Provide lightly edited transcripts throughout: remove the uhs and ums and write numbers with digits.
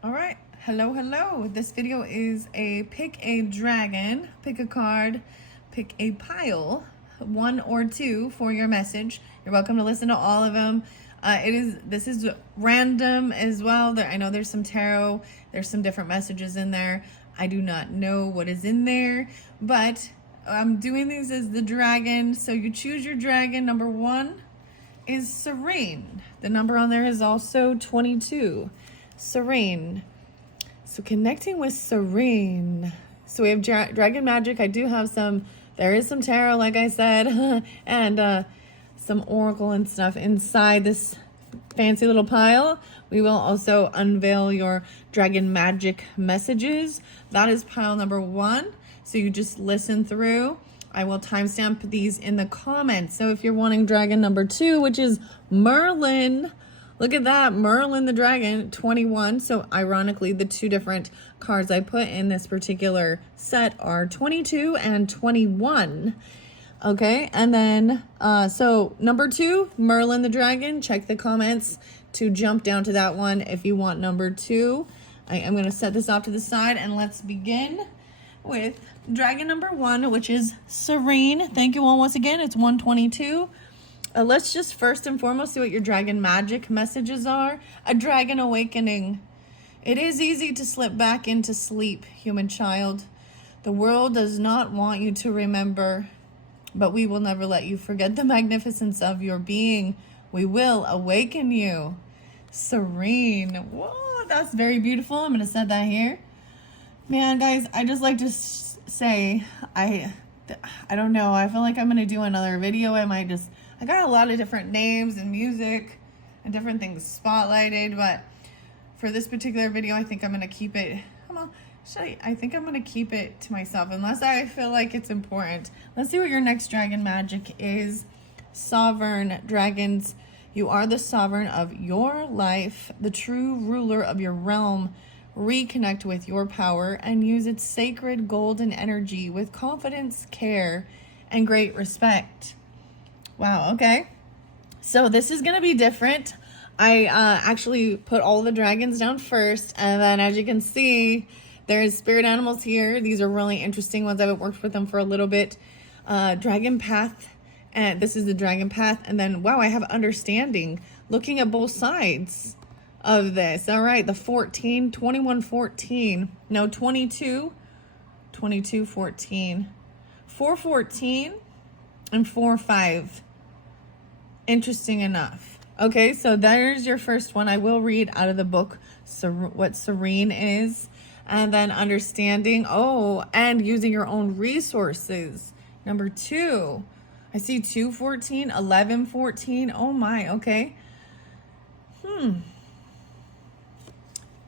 All right, hello. This video is a pick a dragon, pick a card, pick a pile, one or two for your message. You're welcome to listen to all of them. This is random as well. I know there's some tarot, there's some different messages in there. I do not know what is in there, but I'm doing these as the dragon. So you choose your dragon. Number 1 is Serene. The number on there is also 22. Serene. So connecting with Serene. So we have dragon magic. I do have there is some tarot, like I said, and some oracle and stuff inside this fancy little pile. We will also unveil your dragon magic messages. That is pile number 1. So you just listen through. I will timestamp these in the comments. So if you're wanting dragon number 2, which is Merlin, look at that, Merlin the dragon, 21. So ironically, the two different cards I put in this particular set are 22 and 21. Okay, and then, so number 2, Merlin the dragon, check the comments to jump down to that one if you want number 2. I am going to set this off to the side and let's begin with dragon number 1, which is Serene. Thank you all once again. It's 122. Let's just first and foremost see what your dragon magic messages are. A dragon awakening. It is easy to slip back into sleep, human child. The world does not want you to remember, but we will never let you forget the magnificence of your being. We will awaken you. Serene. Whoa, that's very beautiful. I'm going to set that here. Man, guys, I just like to say, I don't know. I feel like I'm going to do another video. I got a lot of different names and music and different things spotlighted, but for this particular video, I think I'm going to keep it, I think I'm going to keep it to myself unless I feel like it's important. Let's see what your next dragon magic is. Sovereign dragons. You are the sovereign of your life, the true ruler of your realm. Reconnect with your power and use its sacred golden energy with confidence, care, and great respect. Wow, okay. So this is going to be different. I actually put all the dragons down first, and then as you can see, there's spirit animals here. These are really interesting ones. I've worked with them for a little bit. Dragon path, and this is the dragon path. And then, wow, I have understanding, looking at both sides of this. All right, the 14, 21, 14. No, 22, 22, 14. 4, 14, and 4, 5. Interesting enough. Okay, so there's your first one. I will read out of the book what Serene is. And then understanding, and using your own resources. Number 2. I see 2, 14, 11, 14. Oh my, okay.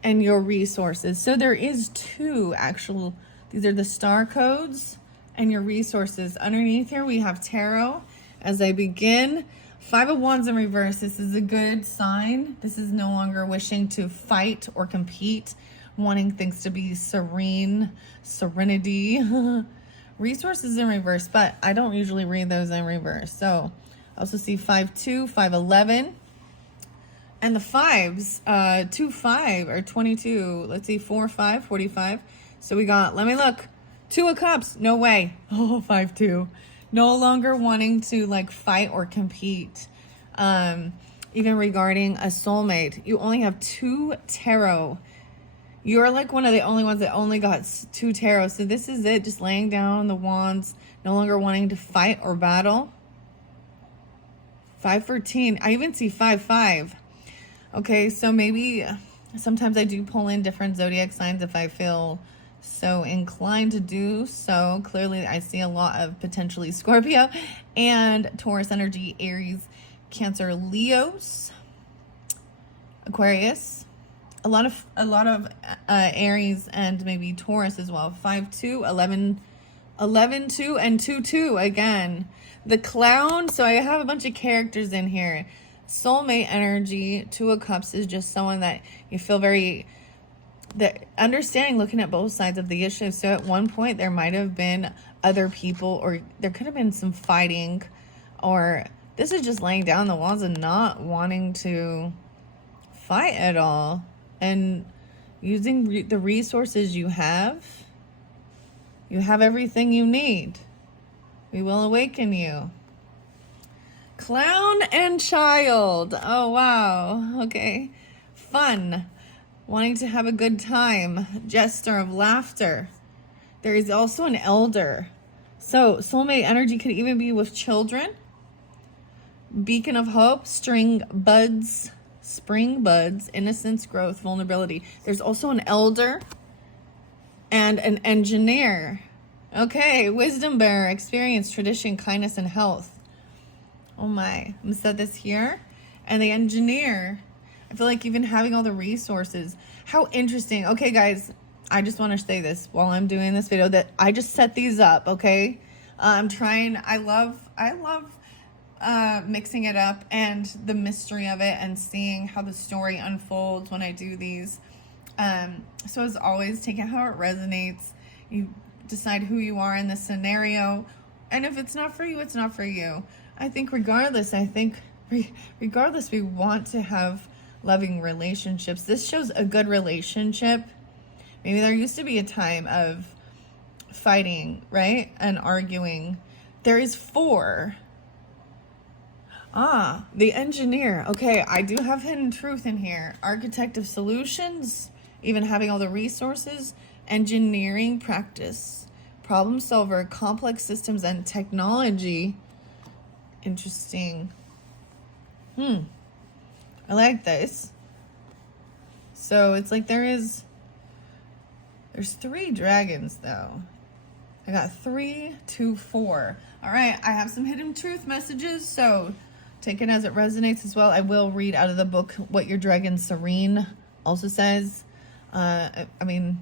And your resources. So there is 2 actual, these are the star codes and your resources. Underneath here we have tarot. As I begin, 5 of Wands in reverse. This is a good sign. This is no longer wishing to fight or compete, wanting things to be serene, serenity. Resources in reverse, but I don't usually read those in reverse. So I also see 5, 2, 5, 11. And the 5s, 2, 5 or 22. Let's see, 4, 5, 45. So we got, let me look, 2 of Cups. No way. 5, 2. No longer wanting to like fight or compete. Even regarding a soulmate. You only have 2 tarot. You're like one of the only ones that only got 2 tarot. So this is it. Just laying down the wands. No longer wanting to fight or battle. 5, 14. I even see 5, 5. Okay, so maybe sometimes I do pull in different zodiac signs if I feel so inclined to do so. Clearly, I see a lot of potentially Scorpio and Taurus energy, Aries, Cancer, Leos, Aquarius. A lot of Aries and maybe Taurus as well. 5, 2, 11, 11, 2, and 2, 2 again. The Clown. So I have a bunch of characters in here. Soulmate energy. 2 of Cups is just someone that you feel very understanding, looking at both sides of the issue. So at one point there might have been other people, or there could have been some fighting, or this is just laying down the walls and not wanting to fight at all. And using the resources you have everything you need. We will awaken you. Clown and child. Oh, wow. Okay. Fun. Wanting to have a good time. Jester of laughter. There is also an elder. So soulmate energy could even be with children. Beacon of hope. Spring buds, innocence, growth, vulnerability. There's also an elder and an engineer. Okay, wisdom bearer, experience, tradition, kindness, and health. Oh my, I'm gonna set this here. And the engineer, I feel like even having all the resources. How interesting. Okay, guys, I just want to say this while I'm doing this video that I just set these up, okay? I'm trying, I love mixing it up and the mystery of it and seeing how the story unfolds when I do these. So as always, take it how it resonates. You decide who you are in this scenario. And if it's not for you, it's not for you. I think regardless, we want to have loving relationships. This shows a good relationship. Maybe there used to be a time of fighting, right? And arguing. There is 4. The engineer. Okay, I do have hidden truth in here. Architect of solutions, even having all the resources. Engineering practice. Problem solver, complex systems and technology. Interesting. I like this. So it's like there's 3 dragons though. I got 3, 2, 4. All right, I have some hidden truth messages, so take it as it resonates as well. I will read out of the book what your dragon Serene also says. I mean,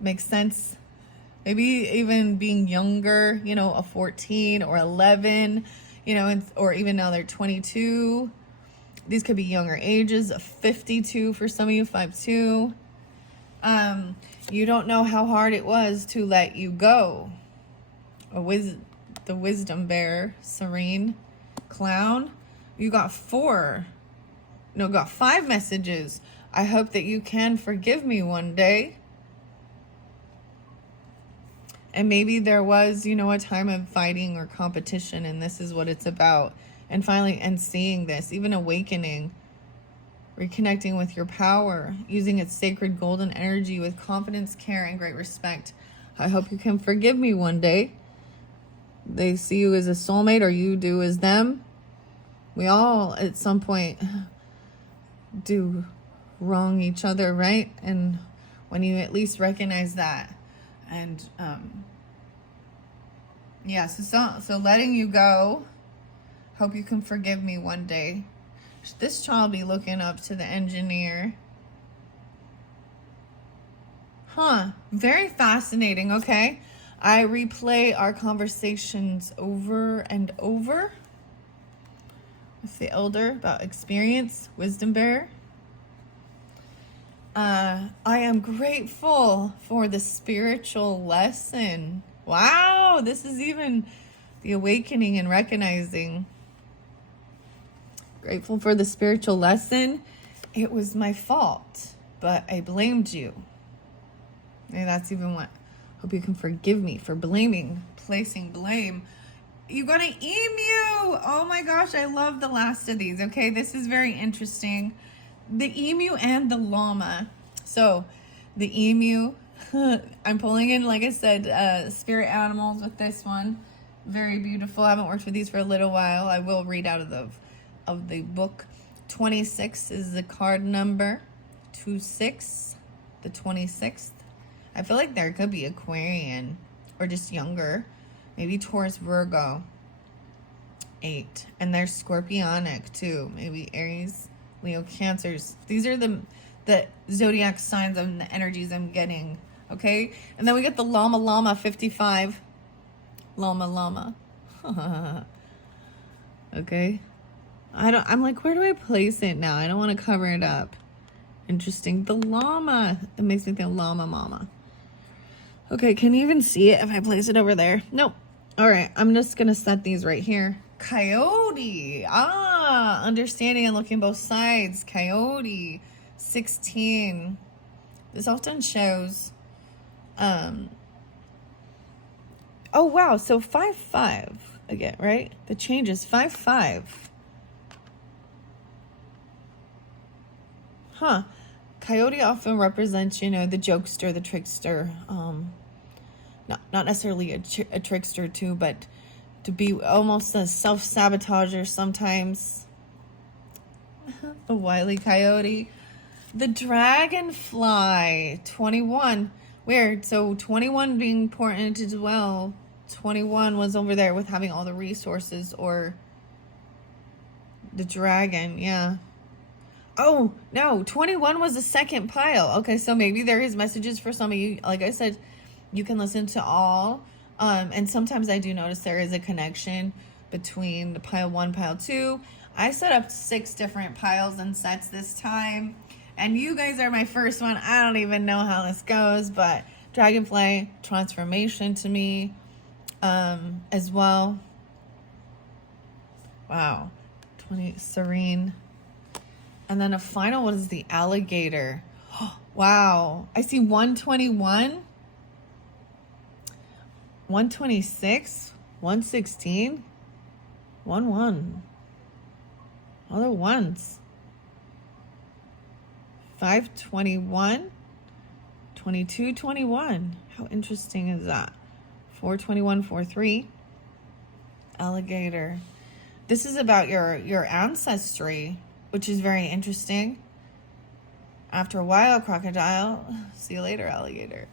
makes sense. Maybe even being younger, you know, a 14 or 11, you know, or even now they're 22. These could be younger ages, 52 for some of you, 52. You don't know how hard it was to let you go. The wisdom bearer, serene, clown. You got 5 messages. I hope that you can forgive me one day. And maybe there was, you know, a time of fighting or competition, and this is what it's about. And finally, and seeing this, even awakening, reconnecting with your power, using its sacred golden energy with confidence, care, and great respect. I hope you can forgive me one day. They see you as a soulmate, or you do as them. We all, at some point, do wrong each other, right? And when you at least recognize that, and so letting you go. Hope you can forgive me one day. This child be looking up to the engineer. Very fascinating. Okay, I replay our conversations over and over with the elder about experience, wisdom bearer. I am grateful for the spiritual lesson. Wow, this is even the awakening and recognizing. Grateful for the spiritual lesson. It was my fault, but I blamed you. And that's even what. Hope you can forgive me for placing blame. You got an emu. Oh my gosh, I love the last of these. Okay, this is very interesting. The emu and the llama. So the emu, I'm pulling in, like I said, spirit animals with this one. Very beautiful. I haven't worked with these for a little while. I will read out of the book. 26 is the card number. 26, the 26th. I feel like there could be Aquarian or just younger. Maybe Taurus, Virgo. 8. And there's Scorpionic too. Maybe Aries, Leo, Cancers. These are the zodiac signs and the energies I'm getting. Okay? And then we get the Llama 55. Llama. Okay. I'm like, where do I place it now? I don't want to cover it up. Interesting. The llama. It makes me think Llama Mama. Okay, can you even see it if I place it over there? Nope. All right, I'm just going to set these right here. Coyote. Understanding and looking both sides. Coyote. 16. This often shows, oh wow, so 5-5 again, right? The change is 5-5. Huh. Coyote often represents, you know, the jokester, the trickster. Not necessarily a trickster too, but to be almost a self-sabotager sometimes. The wily coyote. The dragonfly, 21. Weird. So 21 being important as well. 21 was over there with having all the resources, or the dragon, yeah. Oh, no, 21 was the second pile. Okay, so maybe there is messages for some of you. Like I said, you can listen to all. And sometimes I do notice there is a connection between the pile 1, pile 2. I set up 6 different piles and sets this time. And you guys are my first one. I don't even know how this goes, but Dragonfly, transformation to me as well. Wow. 20, Serene. And then a final one is the alligator. Wow. I see 121, 126, 116, 11. All the ones. 521, 22, 21. How interesting is that? 421, 43. Alligator. This is about your ancestry, which is very interesting. After a while, crocodile. See you later, alligator.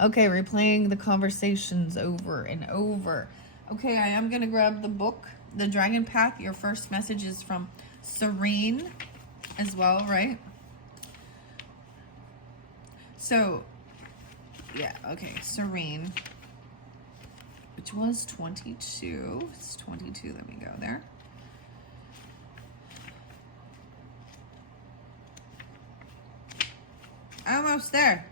Okay, replaying the conversations over and over. Okay, I am going to grab the book, The Dragon Path. Your first message is from Serene as well, right? So, yeah, okay, Serene, which was 22. It's 22, let me go there. Almost there.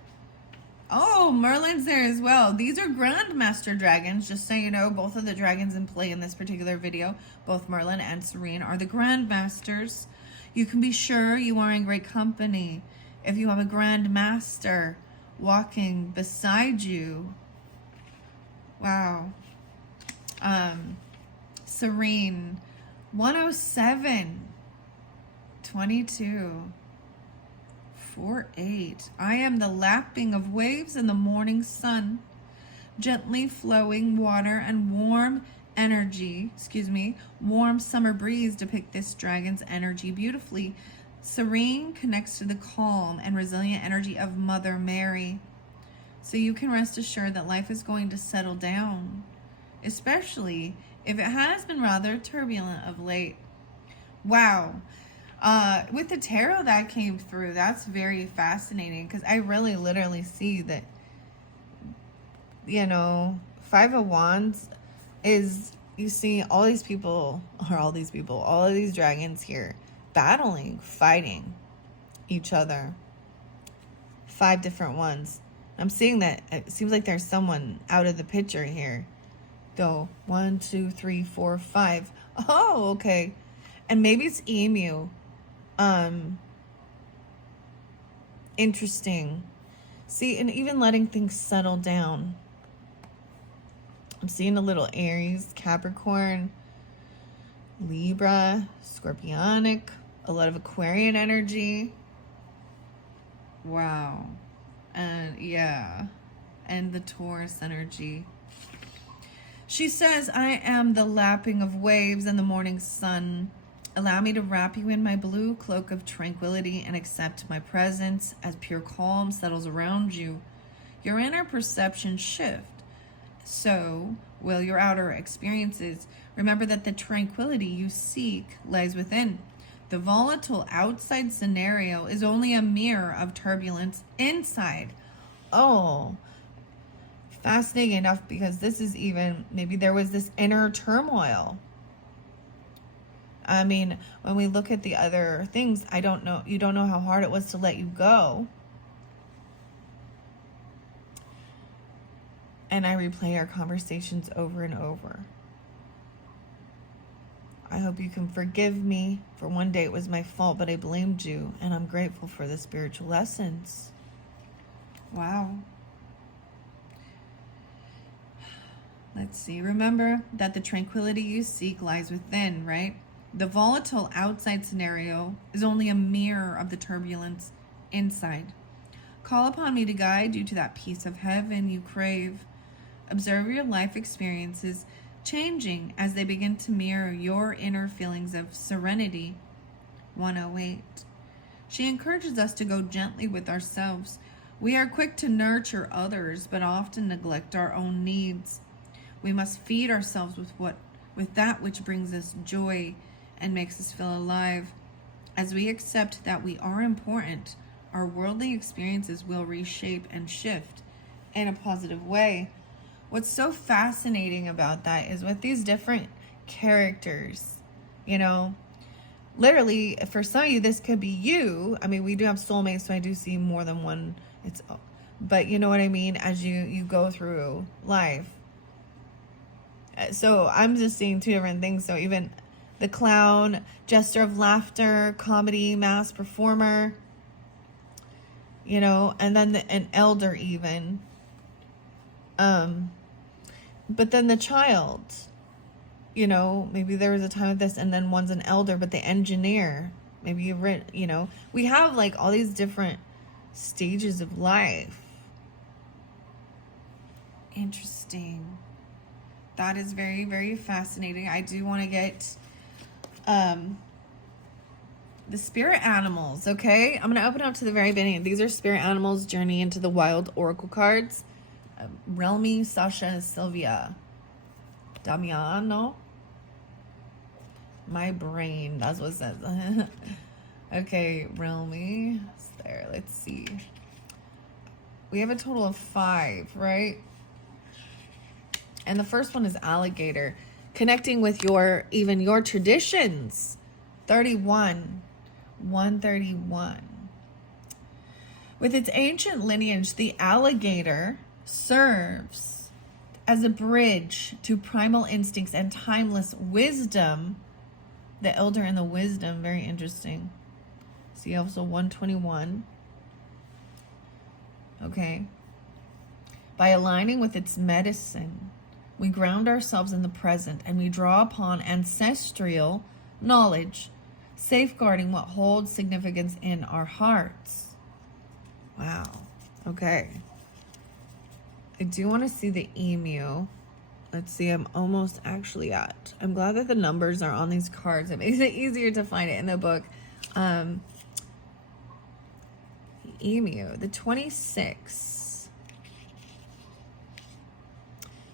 Oh, Merlin's there as well. These are Grandmaster dragons, just so you know. Both of the dragons in play in this particular video, both Merlin and Serene, are the Grandmasters. You can be sure you are in great company if you have a Grandmaster walking beside you. Wow. Serene, 107, 22. 4-8. I am the lapping of waves in the morning sun, gently flowing water and warm energy, warm summer breeze depict this dragon's energy beautifully. Serene connects to the calm and resilient energy of Mother Mary. So you can rest assured that life is going to settle down, especially if it has been rather turbulent of late. Wow. With the tarot that came through, that's very fascinating, because I really literally see that, you know, 5 of Wands is, you see all these people, all of these dragons here battling, fighting each other. 5 different ones. I'm seeing that it seems like there's someone out of the picture here. Go 1, 2, 3, 4, 5. Oh, okay. And maybe it's Emu. Interesting. See, and even letting things settle down. I'm seeing a little Aries, Capricorn, Libra, Scorpionic, a lot of Aquarian energy. Wow. And yeah, and the Taurus energy. She says, I am the lapping of waves in the morning sun. Allow me to wrap you in my blue cloak of tranquility and accept my presence as pure calm settles around you. Your inner perceptions shift. So will your outer experiences. Remember that the tranquility you seek lies within. The volatile outside scenario is only a mirror of turbulence inside. Oh, fascinating enough, because this is even, maybe there was this inner turmoil. I mean, when we look at the other things, I don't know, you don't know how hard it was to let you go. And I replay our conversations over and over. I hope you can forgive me, for one day it was my fault, but I blamed you, and I'm grateful for the spiritual lessons. Wow. Let's see. Remember that the tranquility you seek lies within, right? The volatile outside scenario is only a mirror of the turbulence inside. Call upon me to guide you to that peace of heaven you crave. Observe your life experiences changing as they begin to mirror your inner feelings of serenity. 108. She encourages us to go gently with ourselves. We are quick to nurture others, but often neglect our own needs. We must feed ourselves with that which brings us joy and makes us feel alive. As we accept that we are important, our worldly experiences will reshape and shift in a positive way. What's so fascinating about that is with these different characters, literally for some of you, this could be you. I mean, we do have soulmates, so I do see more than one. But you know what I mean? As you go through life. So I'm just seeing two different things. So even the clown, jester of laughter, comedy, mass performer, and then an elder even. But then the child, maybe there was a time of this, and then one's an elder, but the engineer, maybe you've written, we have like all these different stages of life. Interesting. That is very, very fascinating. I do want to get the spirit animals, okay? I'm going to open up to the very beginning. These are spirit animals, Journey into the Wild Oracle cards. Relmi, Sasha, Sylvia, Damiano. My brain, that's what it says. Okay, Relmi. There, let's see. We have a total of 5, right? And the first one is alligator. Connecting with your traditions. 31. 131. With its ancient lineage, the alligator serves as a bridge to primal instincts and timeless wisdom. The elder and the wisdom, very interesting. See also 121. Okay. By aligning with its medicine, we ground ourselves in the present and we draw upon ancestral knowledge, safeguarding what holds significance in our hearts. Wow. Okay. I do want to see the emu. Let's see, I'm almost actually at. I'm glad that the numbers are on these cards. It makes it easier to find it in the book. The emu, the 26.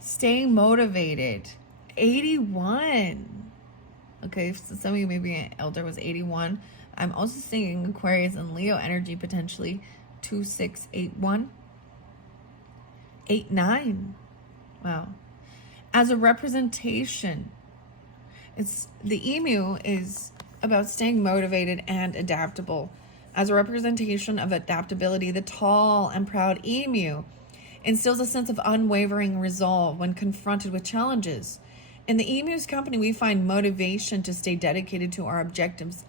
Staying motivated, 81. Okay, so some of you, maybe an elder was 81. I'm also seeing Aquarius and Leo energy potentially 2681. 89. Wow. As a representation, the emu is about staying motivated and adaptable. As a representation of adaptability, the tall and proud emu instills a sense of unwavering resolve when confronted with challenges. In the emu's company, we find motivation to stay dedicated to our objectives,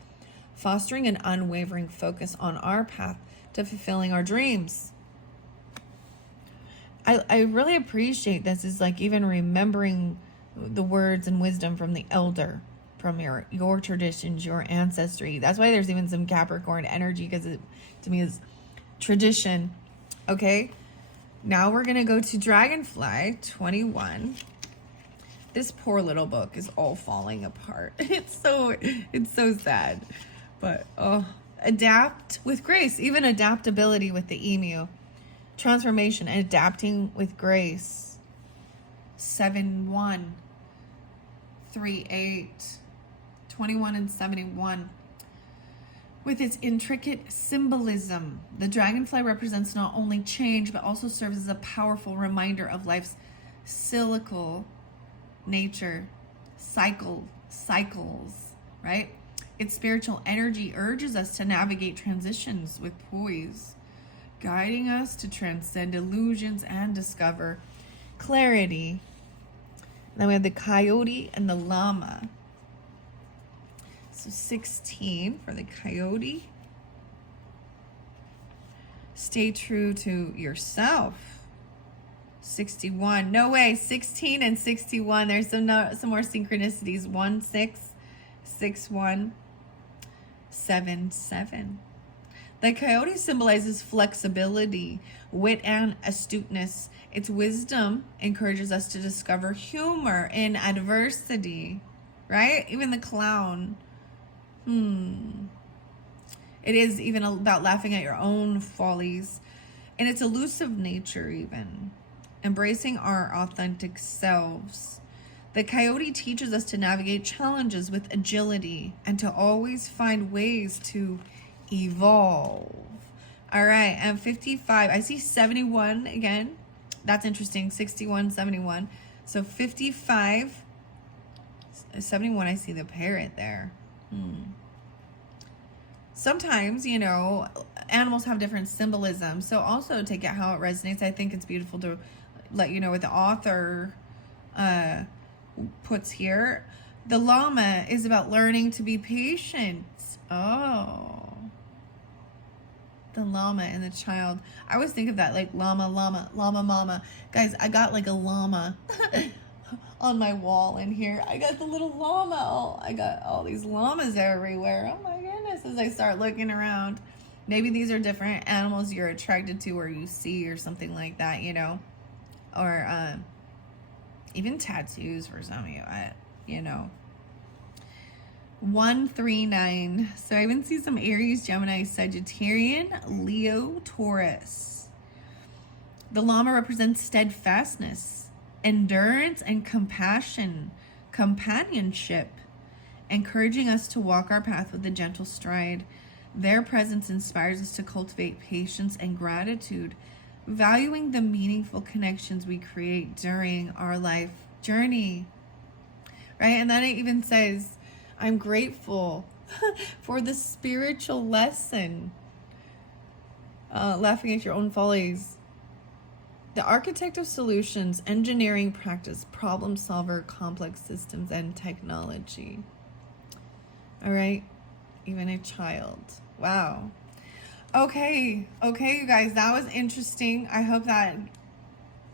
fostering an unwavering focus on our path to fulfilling our dreams. I really appreciate this, is like even remembering the words and wisdom from the elder, from your traditions, your ancestry. That's why there's even some Capricorn energy, because it to me is tradition. Okay, now we're gonna go to Dragonfly 21. This poor little book is all falling apart. It's so sad, but adapt with grace, even adaptability with the emu. Transformation and adapting with grace. 71, 38, 21 and 71. With its intricate symbolism, the dragonfly represents not only change, but also serves as a powerful reminder of life's cyclical nature, cycles, right? Its spiritual energy urges us to navigate transitions with poise, guiding us to transcend illusions and discover clarity. Then we have the coyote and the llama. So 16 for the coyote. Stay true to yourself. 61. No way. 16 and 61. There's some more synchronicities. 1, 6, 6, 1, 7, 7. The coyote symbolizes flexibility, wit, and astuteness. Its wisdom encourages us to discover humor in adversity, right? Even the clown. It is even about laughing at your own follies and its elusive nature, even embracing our authentic selves. The coyote teaches us to navigate challenges with agility and to always find ways to evolve. All right, and 55. I see 71 again. That's interesting. 61, 71. So 55, 71. I see the parrot there. Sometimes, you know, animals have different symbolism. So also take it how it resonates. I think it's beautiful to let you know what the author puts here. The llama is about learning to be patient. Oh. The llama and the child. I always think of that like llama, mama. Guys, I got like a llama on my wall in here. I got the little llama. Oh, I got all these llamas everywhere. Oh my goodness, as I start looking around. Maybe these are different animals you're attracted to or you see or something like that, you know. Or even tattoos for some of you, you know. 139. So I even see some Aries, Gemini, Sagittarian, Leo, Taurus. The llama represents steadfastness, endurance, and companionship, encouraging us to walk our path with a gentle stride. Their presence inspires us to cultivate patience and gratitude, valuing the meaningful connections we create during our life journey. Right? And then it even says, I'm grateful for the spiritual lesson. Laughing at your own follies. The architect of solutions, engineering practice, problem solver, complex systems, and technology. All right. Even a child. Wow. Okay, you guys, that was interesting. I hope that,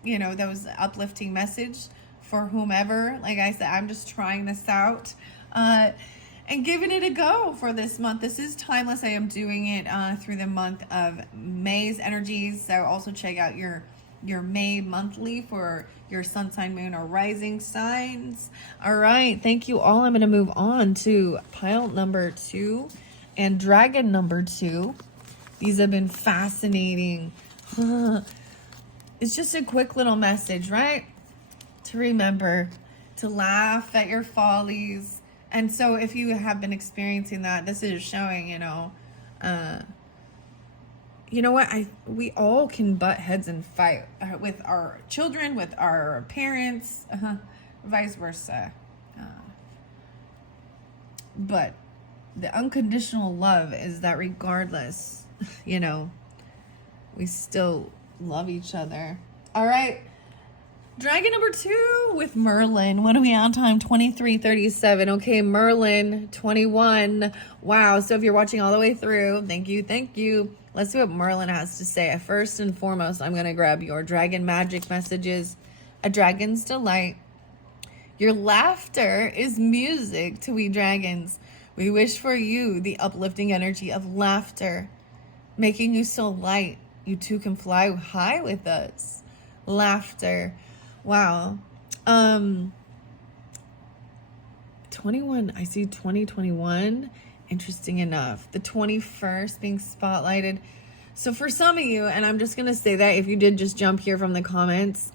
you know, that was an uplifting message for whomever. Like I said, I'm just trying this out and giving it a go for this month. This is timeless. I am doing it through the month of May's energies. So also check out your May monthly for your sun sign, moon, or rising signs. All right, thank you all. I'm going to move on to pile number 2 and dragon number 2. These have been fascinating. It's just a quick little message, right? To remember to laugh at your follies. And so if you have been experiencing that, this is showing, you know what? We all can butt heads and fight with our children, with our parents, vice versa. But the unconditional love is that regardless, you know, we still love each other. All right. Dragon number 2 with Merlin. What are we on time? 23:37. Okay, Merlin, 21. Wow. So if you're watching all the way through, thank you. Let's see what Merlin has to say. First and foremost, I'm going to grab your dragon magic messages. A dragon's delight. Your laughter is music to we dragons. We wish for you the uplifting energy of laughter, making you so light. You too can fly high with us. Laughter. Wow. 21. I see 2021. Interesting enough. The 21st being spotlighted. So for some of you, and I'm just going to say that if you did just jump here from the comments,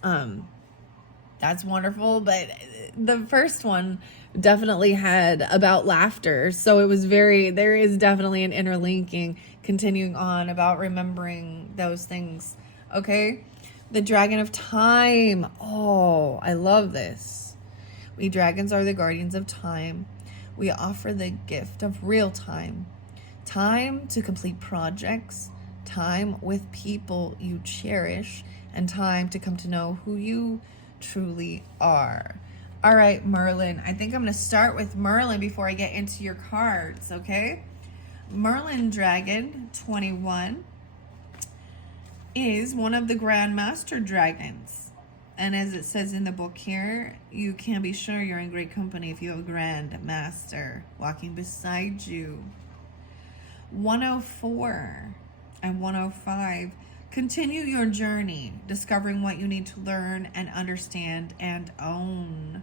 that's wonderful. But the first one definitely had about laughter. So it was there is definitely an interlinking continuing on about remembering those things. Okay. The dragon of time. Oh, I love this. We dragons are the guardians of time. We offer the gift of real time. Time to complete projects. Time with people you cherish. And time to come to know who you truly are. All right, Merlin. I think I'm going to start with Merlin before I get into your cards, okay? Merlin Dragon 21 is one of the Grandmaster Dragons. And as it says in the book here, you can be sure you're in great company if you have a Grandmaster walking beside you. 104 and 105. Continue your journey, discovering what you need to learn and understand and own.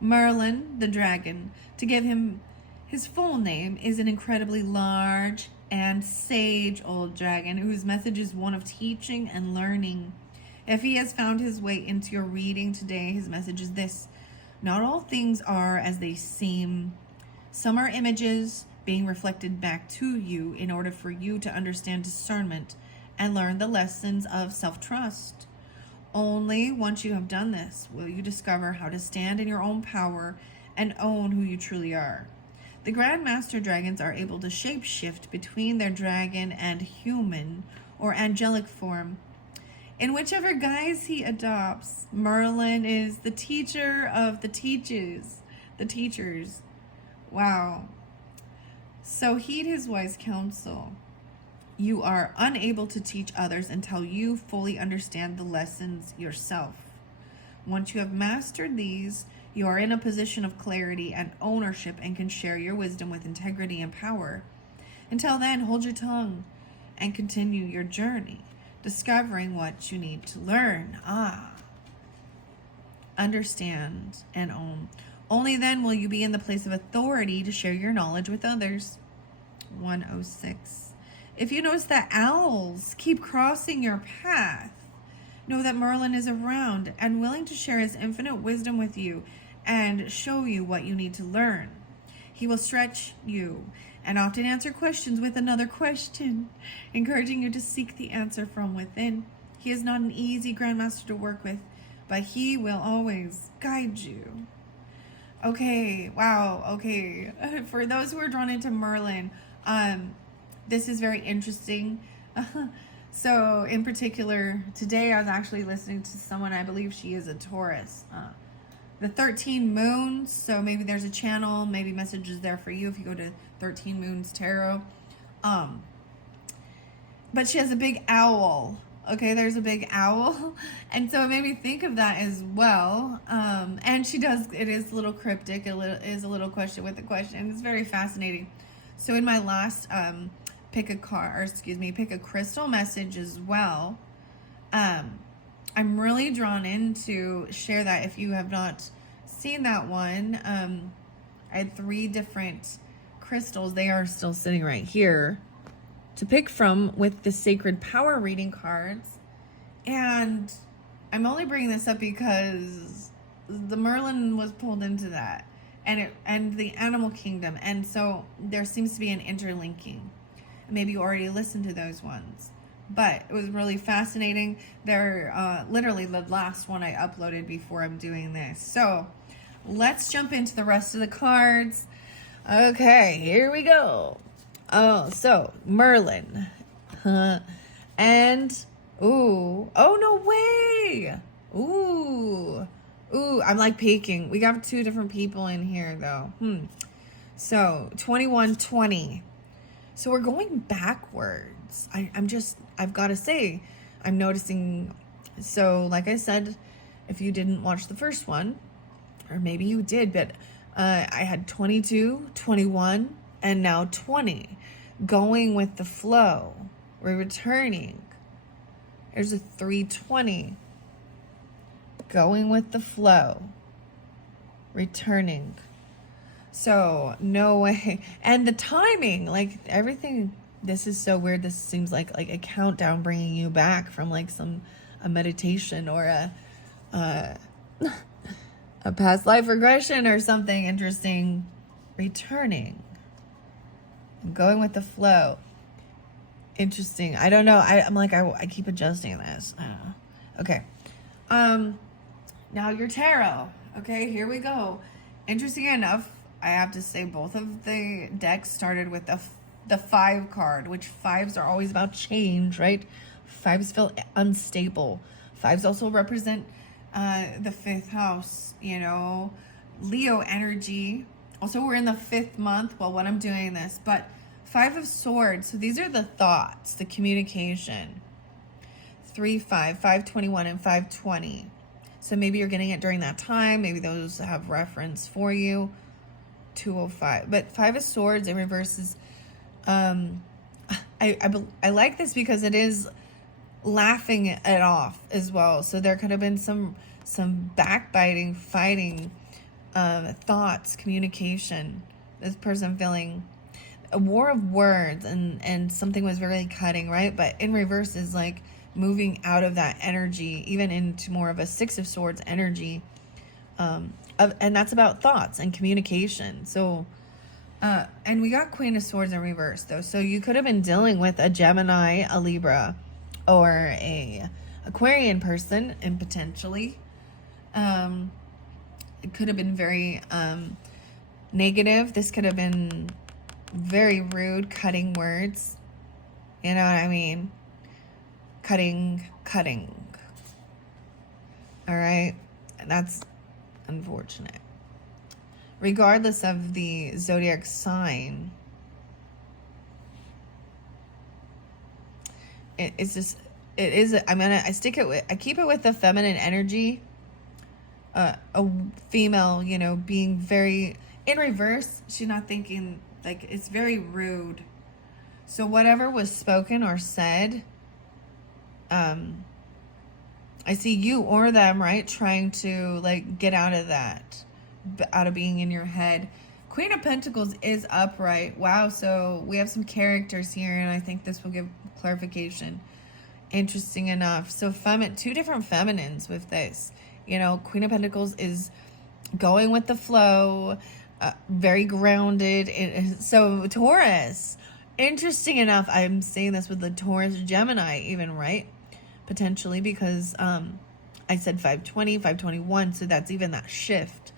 Merlin, the dragon, to give him his full name, is an incredibly large and sage old dragon whose message is one of teaching and learning. If he has found his way into your reading today, his message is this: not all things are as they seem. Some are images being reflected back to you in order for you to understand discernment and learn the lessons of self-trust. Only once you have done this will you discover how to stand in your own power and own who you truly are. The Grandmaster Dragons are able to shape-shift between their dragon and human or angelic form. In whichever guise he adopts, Merlin is the teacher of the teachers. Wow. So heed his wise counsel. You are unable to teach others until you fully understand the lessons yourself. Once you have mastered these, you are in a position of clarity and ownership and can share your wisdom with integrity and power. Until then, hold your tongue and continue your journey, discovering what you need to learn. Understand and own. Only then will you be in the place of authority to share your knowledge with others. 106. If you notice that owls keep crossing your path, know that Merlin is around and willing to share his infinite wisdom with you and show you what you need to learn. He will stretch you and often answer questions with another question, encouraging you to seek the answer from within. He is not an easy Grandmaster to work with, but he will always guide you. Okay, wow, okay. For those who are drawn into Merlin, this is very interesting. So in particular, today I was actually listening to someone, I believe she is a Taurus. The 13 moons, so maybe there's a channel, maybe messages there for you if you go to 13 Moons Tarot. But she has a big owl. Okay, there's a big owl. And so it made me think of that as well. And she does, it is a little cryptic. It is a little question with a question. It's very fascinating. So in my last pick a crystal message as well, I'm really drawn in to share that. If you have not seen that one, I had 3 different crystals. They are still sitting right here to pick from with the Sacred Power reading cards. And I'm only bringing this up because the Merlin was pulled into that, and the animal kingdom. And so there seems to be an interlinking. Maybe you already listened to those ones, but it was really fascinating. They're literally the last one I uploaded before I'm doing this. So let's jump into the rest of the cards. Okay, here we go. Oh, so Merlin. And, oh no way. I'm like peeking. We got 2 different people in here though. So 2120. So we're going backwards. I've got to say, I'm noticing. So like I said, if you didn't watch the first one, or maybe you did, but I had 22, 21, and now 20. Going with the flow. We're returning. There's a 320. Going with the flow. Returning. So, no way. And the timing, like everything, this is so weird. This seems like a countdown bringing you back from like a meditation or a past life regression or something interesting. Returning. I'm going with the flow. Interesting. I don't know. I'm like, I keep adjusting this. I don't know. Okay. Now your tarot. Okay, here we go. Interesting enough, I have to say both of the decks started with the 5 card, which 5s are always about change, right? 5s feel unstable. 5s also represent the fifth house, Leo energy. Also, we're in the 5th month while when I'm doing this, but 5 of Swords. So these are the thoughts, the communication. 3, 5, 521, and 520. So maybe you're getting it during that time. Maybe those have reference for you. 205. But 5 of Swords in reverse is, I like this because it is laughing it off as well. So there could have been some backbiting, fighting, thoughts, communication. This person feeling a war of words, and something was very cutting, right? But in reverse is like moving out of that energy, even into more of a 6 of Swords energy, and that's about thoughts and communication. So and we got Queen of Swords in reverse though, so you could have been dealing with a Gemini, a Libra, or a Aquarian person, and potentially it could have been very negative. This could have been very rude, cutting words, you know what I mean? Cutting. All right, that's unfortunate. Regardless of the zodiac sign, I keep it with the feminine energy. A female, being very in reverse. She's not thinking, like, it's very rude. So whatever was spoken or said, I see you or them, right, trying to like get out of that, out of being in your head. Queen of Pentacles is upright. Wow, so we have some characters here, and I think this will give clarification. Interesting enough. So 2 different feminines with this. Queen of Pentacles is going with the flow, very grounded. So Taurus, interesting enough, I'm saying this with the Taurus Gemini even, right? Potentially, because I said 520, 521, so that's even that shift.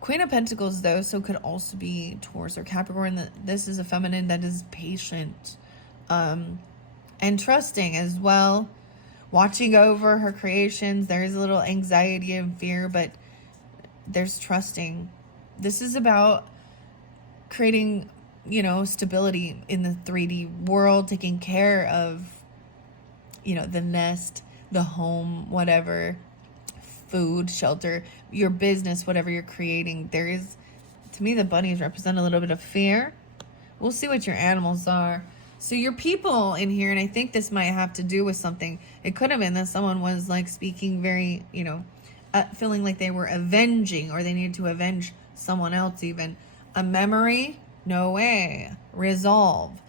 Queen of Pentacles, though, so could also be Taurus or Capricorn. This is a feminine that is patient and trusting as well, watching over her creations. There's a little anxiety and fear, but there's trusting. This is about creating, stability in the 3D world, taking care of, the nest, the home, whatever, food, shelter, your business, whatever you're creating. There is, to me, the bunnies represent a little bit of fear. We'll see what your animals are. So your people in here, and I think this might have to do with something. It could have been that someone was like speaking very, feeling like they were avenging, or they needed to avenge someone else even. A memory? No way. Resolve.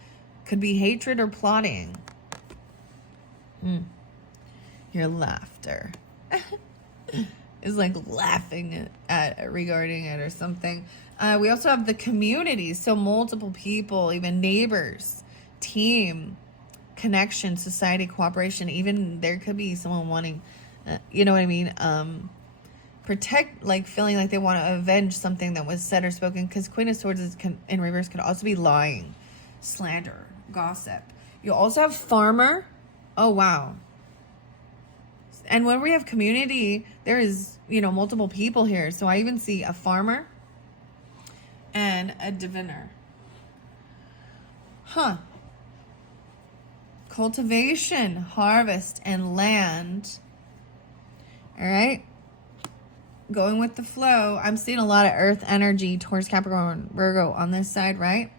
Could be hatred or plotting. Your laughter is like laughing at regarding it or something. We also have the community. So multiple people, even neighbors, team, connection, society, cooperation. Even there could be someone wanting, you know what I mean? Protect, like feeling like they want to avenge something that was said or spoken. Because Queen of Swords is in reverse could also be lying, slander, gossip. You also have farmer. Oh, wow. And when we have community, there is, multiple people here. So I even see a farmer and a diviner. Cultivation, harvest, and land. All right. Going with the flow. I'm seeing a lot of earth energy towards Capricorn, Virgo on this side, right?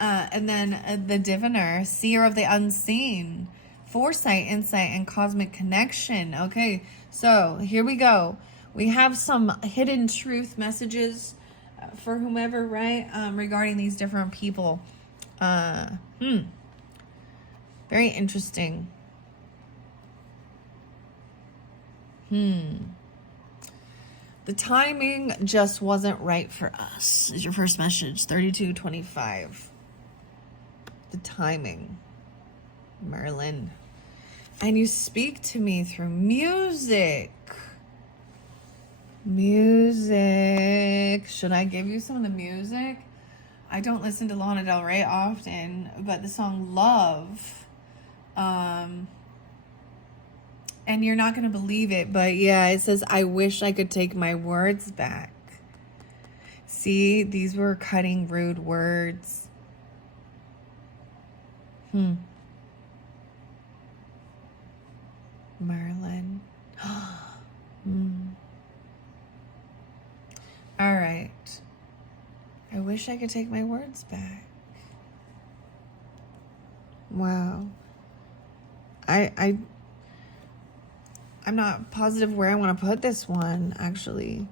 And then the diviner, seer of the unseen, foresight, insight, and cosmic connection. Okay, so here we go. We have some hidden truth messages for whomever, right? Regarding these different people. Very interesting. The timing just wasn't right for us, is your first message. 3225. The timing. Merlin. And you speak to me through music. Music. Should I give you some of the music? I don't listen to Lana Del Rey often, but the song Love And you're not going to believe it, but yeah, it says, I wish I could take my words back. See, these were cutting, rude words. Merlin. All right. I wish I could take my words back. Wow. I'm not positive where I want to put this one, actually.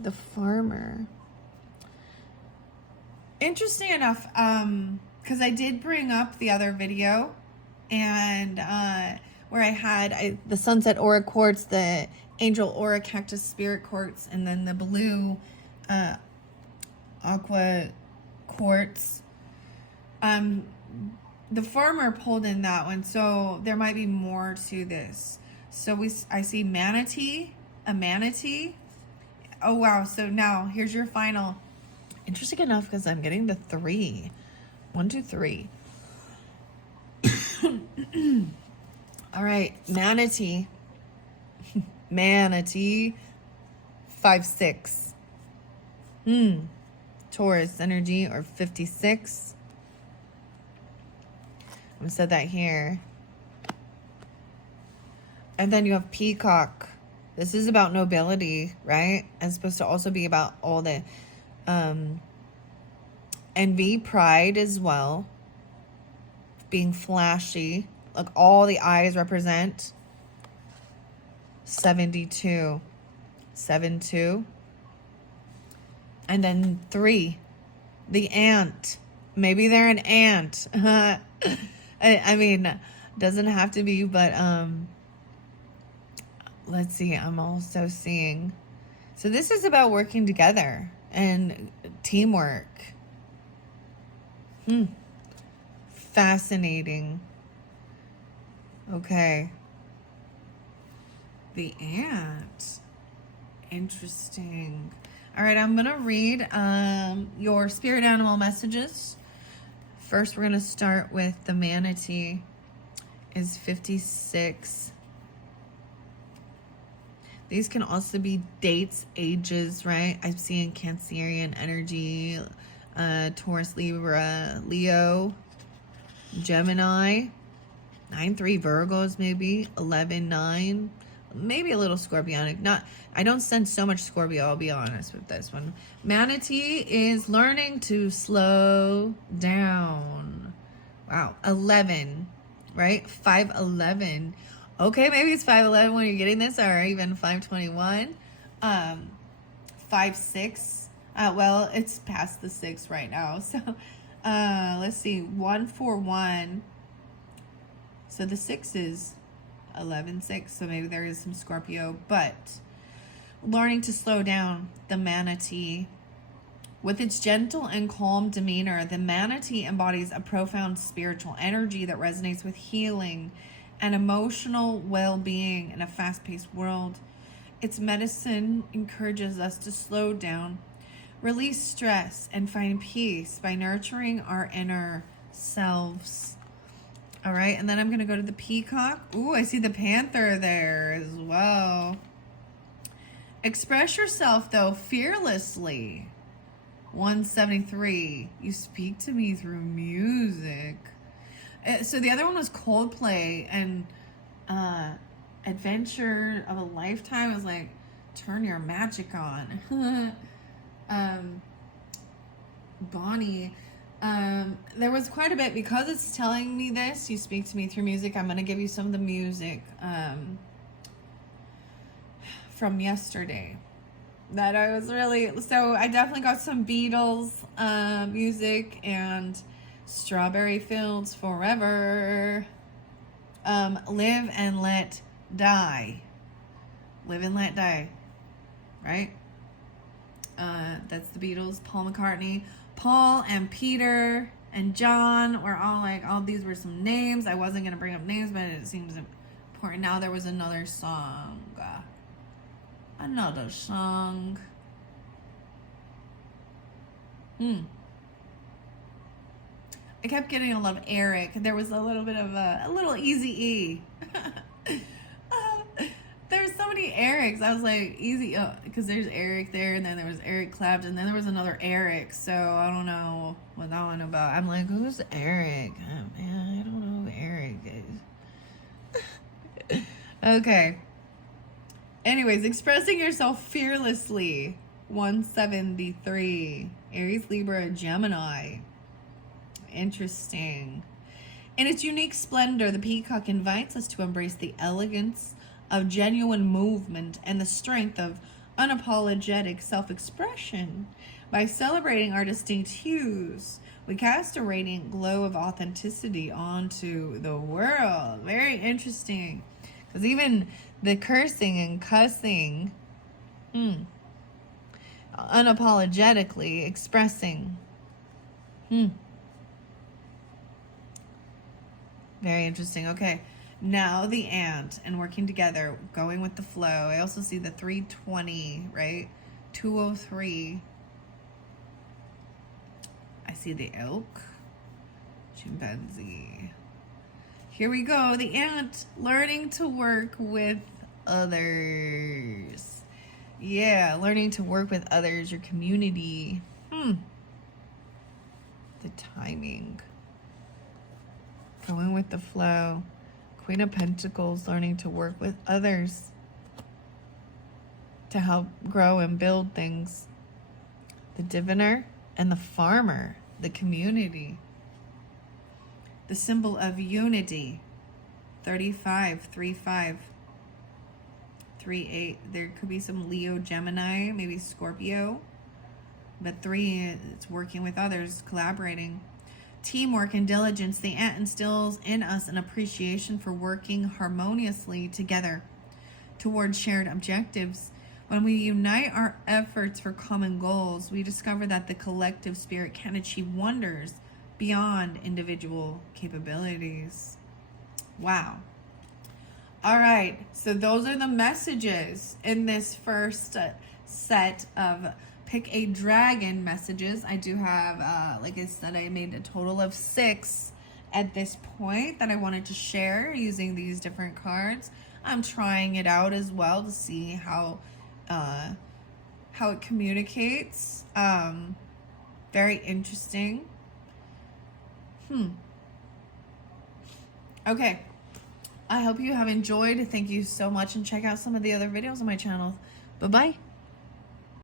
The farmer. Interesting enough, because I did bring up the other video, and where I had the sunset aura quartz, the angel aura cactus spirit quartz, and then the blue aqua quartz. The farmer pulled in that one, so there might be more to this. So I see manatee, a manatee. Oh wow! So now here's your final. Interesting enough, because I'm getting the 3. 1, 2, 3. All right, manatee. Manatee. 5, 6. Taurus energy, or 56. I'm gonna set that here. And then you have peacock. This is about nobility, right? And it's supposed to also be about all the envy, pride as well. Being flashy. Like all the eyes represent 72. 7-2. And then 3. The ant. Maybe they're an ant. I mean, doesn't have to be, but let's see. I'm also seeing. So this is about working together and teamwork. Fascinating. Okay. The ant. Interesting. All right, I'm going to read your spirit animal messages. First, we're going to start with the manatee. Is 56. These can also be dates, ages, right? I'm seeing Cancerian energy, Taurus, Libra, Leo, Gemini, 9-3 Virgos, maybe 11-9, maybe a little Scorpionic. I don't sense so much Scorpio, I'll be honest with this one. Manatee is learning to slow down. Wow, 11, right? 5-11. Okay, maybe it's 5-11 when you're getting this, or even 5-21. 5-6. Well, it's past the 6 right now. So, let's see. 1-4-1. So the 6 is 11-6. So maybe there is some Scorpio. But learning to slow down, the manatee. With its gentle and calm demeanor, the manatee embodies a profound spiritual energy that resonates with healing and emotional well-being in a fast-paced world. Its medicine encourages us to slow down, release stress, and find peace by nurturing our inner selves. All right, and then I'm going to go to the peacock. Ooh, I see the panther there as well. Express yourself, though, fearlessly. 173. You speak to me through music. So the other one was Coldplay, and Adventure of a Lifetime was like, turn your magic on. Bonnie. There was quite a bit, because it's telling me this, you speak to me through music. I'm going to give you some of the music from yesterday that I was really, so I definitely got some Beatles music and Strawberry Fields Forever. Live and Let Die. Live and Let Die. Right? That's the Beatles. Paul McCartney. Paul and Peter and John were all like, all these were some names. I wasn't going to bring up names, but it seems important. Now there was another song. Another song. I kept getting a love Eric. There was a little bit of a little Easy-E. many Erics. I was like, easy, because there's Eric there, and then there was Eric Clapton, and then there was another Eric. So I don't know what that one about. I'm like, who's Eric? Oh, man, I don't know who Eric is. Okay. Anyways, expressing yourself fearlessly. 173. Aries, Libra, Gemini. Interesting. In its unique splendor, the peacock invites us to embrace the elegance of genuine movement and the strength of unapologetic self-expression. By celebrating our distinct hues, we cast a radiant glow of authenticity onto the world. Very interesting. Because even the cursing and cussing, unapologetically expressing. Very interesting. Okay. Now the ant and working together, going with the flow. I also see the 320, right? 203. I see the elk, chimpanzee. Here we go. The ant learning to work with others. Yeah, learning to work with others, your community. The timing. Going with the flow. Queen of Pentacles, learning to work with others to help grow and build things. The diviner and the farmer, the community. The symbol of unity. 35, 35, 38. There could be some Leo, Gemini, maybe Scorpio. But 3, it's working with others, collaborating. Teamwork and diligence. The ant instills in us an appreciation for working harmoniously together towards shared objectives. When we unite our efforts for common goals, we discover that the collective spirit can achieve wonders beyond individual capabilities. Wow. All right, so those are the messages in this first set of Pick a Dragon messages. I do have, like I said, I made a total of 6 at this point that I wanted to share using these different cards. I'm trying it out as well to see how it communicates. Very interesting. Okay. I hope you have enjoyed. Thank you so much, and check out some of the other videos on my channel. Bye-bye.